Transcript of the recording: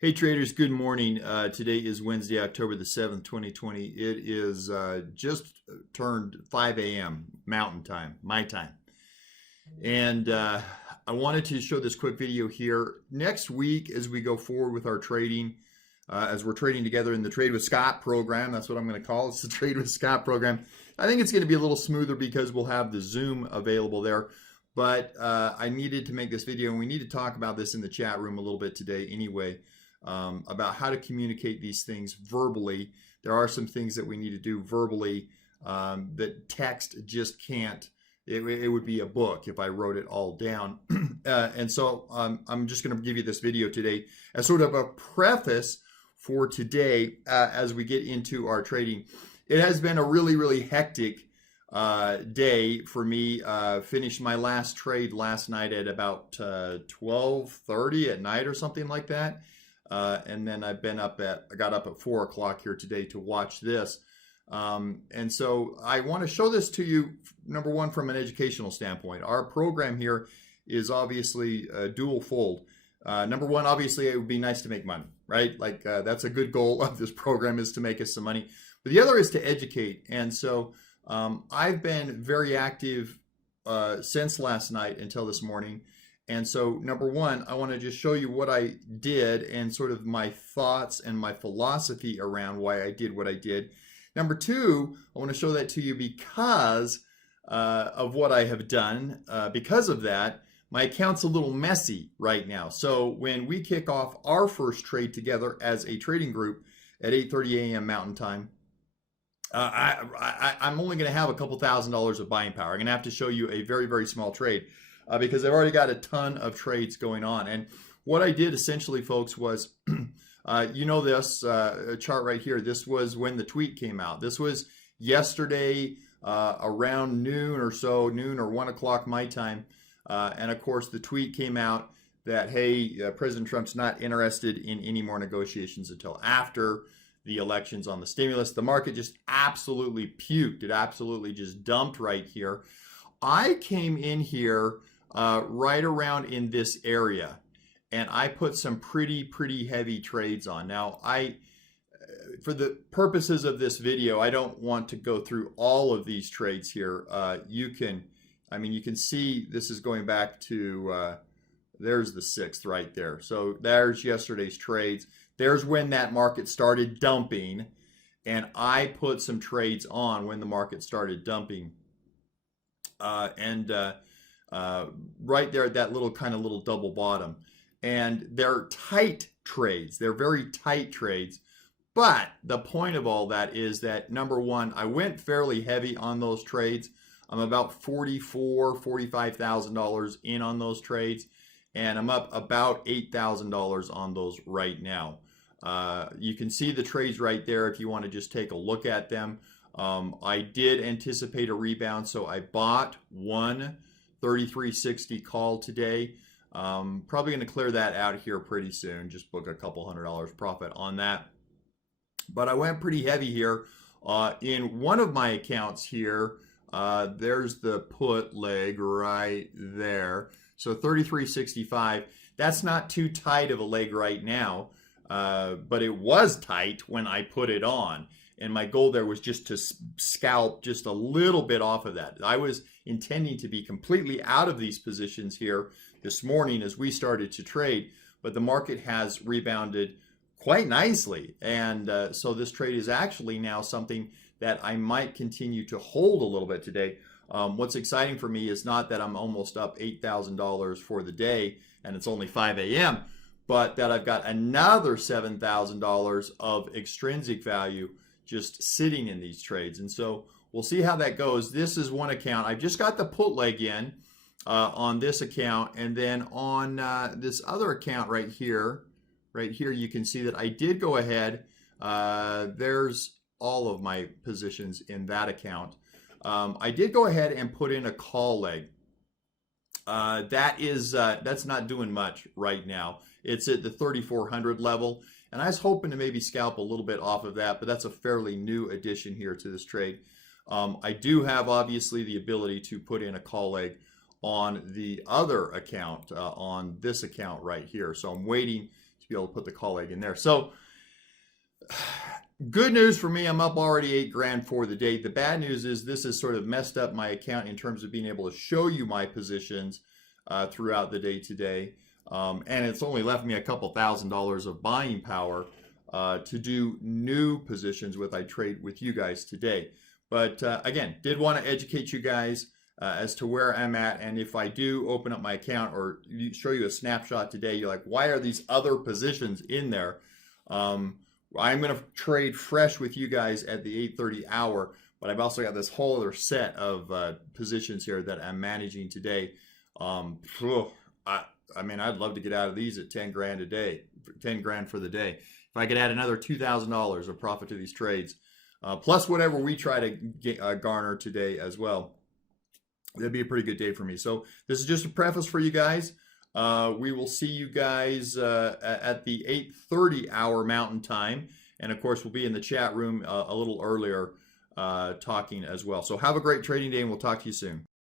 Hey traders, good morning. Today is Wednesday, October the 7th, 2020. It is just turned 5 a.m. Mountain Time, my time. And I wanted to show this quick video here. Next week, as we go forward with our trading, as we're trading together in the Trade with Scott program, that's what I'm going to call it. It's the Trade with Scott program. I think it's going to be a little smoother because we'll have the Zoom available there. But I needed to make this video, and we need to talk about this in the chat room a little bit today anyway. About how to communicate these things verbally. There are some things that we need to do verbally that text just can't. It would be a book if I wrote it all down. And so I'm just going to give you this video today as sort of a preface for today as we get into our trading. It has been a really hectic day for me. Finished my last trade last night at about 12:30 at night or something like that. And then I got up at 4 o'clock here today to watch this. And so I want to show this to you, number one, from an educational standpoint. Our program here is obviously dual fold. Number one, obviously, it would be nice to make money, right? Like that's a good goal of this program, is to make us some money. But the other is to educate. And so I've been very active since last night until this morning. And so, number one, I want to just show you what I did and sort of my thoughts and my philosophy around why I did what I did. Number two, I want to show that to you because of what I have done. Because of that, my account's a little messy right now. So when we kick off our first trade together as a trading group at 8:30 a.m. Mountain Time, I'm only going to have a couple $1,000s of buying power. I'm going to have to show you a very small trade. Because I've already got a ton of trades going on. And what I did essentially, folks, was, you know, this chart right here, this was when the tweet came out. This was yesterday around noon or so, noon or 1 o'clock my time. And of course, the tweet came out that, hey, President Trump's not interested in any more negotiations until after the elections on the stimulus. The market just absolutely puked. It absolutely just dumped right here. I came in here right around in this area, and I put some pretty heavy trades on. Now, for the purposes of this video, I don't want to go through all of these trades here. You can see this is going back to, there's the 6th right there. So there's yesterday's trades. There's when that market started dumping, and I put some trades on when the market started dumping. Right there at that little double bottom. And they're tight trades. They're very tight trades. But the point of all that is that, number one, I went fairly heavy on those trades. I'm about $45,000 in on those trades. And I'm up about $8,000 on those right now. You can see the trades right there if you want to just take a look at them. I did anticipate a rebound, so I bought one 33.60 call today. Probably going to clear that out here pretty soon. Just book a couple $100 profit on that. But I went pretty heavy here. In one of my accounts here, there's the put leg right there. So 33.65. That's not too tight of a leg right now, but it was tight when I put it on. And my goal there was just to scalp just a little bit off of that. I was intending to be completely out of these positions here this morning as we started to trade, but the market has rebounded quite nicely. And so this trade is actually now something that I might continue to hold a little bit today. What's exciting for me is not that I'm almost up $8,000 for the day and it's only 5 a.m., but that I've got another $7,000 of extrinsic value just sitting in these trades. And so we'll see how that goes. This is one account. I've just got the put leg in on this account. And then on this other account right here, you can see that I did go ahead. There's all of my positions in that account. I did go ahead and put in a call leg. That's not doing much right now. It's at the 3,400 level. And I was hoping to maybe scalp a little bit off of that, but that's a fairly new addition here to this trade. I do have obviously the ability to put in a call leg on the other account, on this account right here. So I'm waiting to be able to put the call egg in there. So good news for me, I'm up already 8 grand for the day. The bad news is this has sort of messed up my account in terms of being able to show you my positions throughout the day today. And it's only left me a couple $1,000s of buying power to do new positions with I trade with you guys today. But again, did want to educate you guys as to where I'm at. And if I do open up my account or show you a snapshot today, you're like, why are these other positions in there? I'm going to trade fresh with you guys at the 8:30 hour, but I've also got this whole other set of positions here that I'm managing today. I mean, I'd love to get out of these at 10 grand a day, 10 grand for the day. If I could add another $2,000 of profit to these trades, plus whatever we try to garner today as well, that'd be a pretty good day for me. So this is just a preface for you guys. We will see you guys at the 8:30 hour Mountain Time. And of course, we'll be in the chat room a little earlier talking as well. So have a great trading day, and we'll talk to you soon.